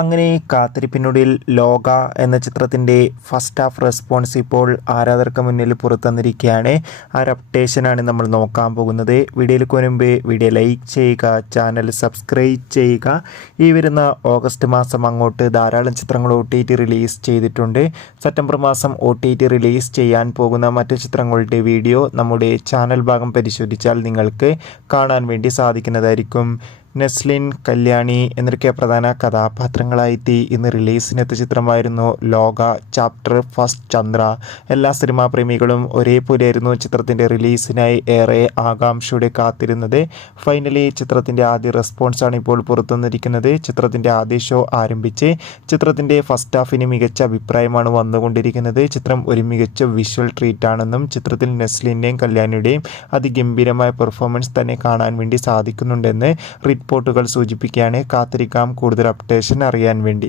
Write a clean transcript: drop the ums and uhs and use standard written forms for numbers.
അങ്ങനെ കാത്തിരിപ്പിനൊടുവിൽ ലോക എന്ന ചിത്രത്തിൻ്റെ ഫസ്റ്റ് ഹാഫ് റെസ്പോൺസ് ഇപ്പോൾ ആരാധകർക്ക് മുന്നിൽ പുറത്തുവന്നിരിക്കുകയാണ്. ആ ഒരു അപ്ഡേഷനാണ് നമ്മൾ നോക്കാൻ പോകുന്നത്. വീഡിയോയിലേക്ക് മുൻപ് വീഡിയോ ലൈക്ക് ചെയ്യുക, ചാനൽ സബ്സ്ക്രൈബ് ചെയ്യുക. ഈ വരുന്ന ഓഗസ്റ്റ് മാസം അങ്ങോട്ട് ധാരാളം ചിത്രങ്ങൾ OTT റിലീസ് ചെയ്തിട്ടുണ്ട്. സെപ്റ്റംബർ മാസം OTT റിലീസ് ചെയ്യാൻ പോകുന്ന മറ്റു ചിത്രങ്ങളുടെ വീഡിയോ നമ്മുടെ ചാനൽ ഭാഗം പരിശോധിച്ചാൽ നിങ്ങൾക്ക് കാണാൻ വേണ്ടി സാധിക്കുന്നതായിരിക്കും. നെസ്ലിൻ, കല്യാണി എന്നൊക്കെ പ്രധാന കഥാപാത്രങ്ങളായിട്ട് ഇന്ന് റിലീസിനെത്തിയ ചിത്രമായിരുന്നു ലോക ചാപ്റ്റർ ഫസ്റ്റ് ചന്ദ്ര. എല്ലാ സിനിമാ പ്രേമികളും ഒരേപോലെയായിരുന്നു ചിത്രത്തിൻ്റെ റിലീസിനായി ഏറെ ആകാംക്ഷയോടെ കാത്തിരുന്നത്. ഫൈനലി ചിത്രത്തിൻ്റെ ആദ്യ റെസ്പോൺസാണ് ഇപ്പോൾ പുറത്തുവന്നിരിക്കുന്നത്. ചിത്രത്തിൻ്റെ ആദ്യ ഷോ ആരംഭിച്ച് ചിത്രത്തിൻ്റെ ഫസ്റ്റ് ഹാഫിന് മികച്ച അഭിപ്രായമാണ് വന്നുകൊണ്ടിരിക്കുന്നത്. ചിത്രം ഒരു മികച്ച വിഷ്വൽ ട്രീറ്റ് ആണെന്നും ചിത്രത്തിൽ നെസ്ലിൻ്റെയും കല്യാണിയുടെയും അതിഗംഭീരമായ പെർഫോമൻസ് തന്നെ കാണാൻ വേണ്ടി സാധിക്കുന്നുണ്ടെന്ന് റിപ്പോർട്ടുകൾ സൂചിപ്പിക്കുകയാണ്. കാത്തിരിക്കാം കൂടുതൽ അപ്ഡേഷൻ അറിയാൻ വേണ്ടി.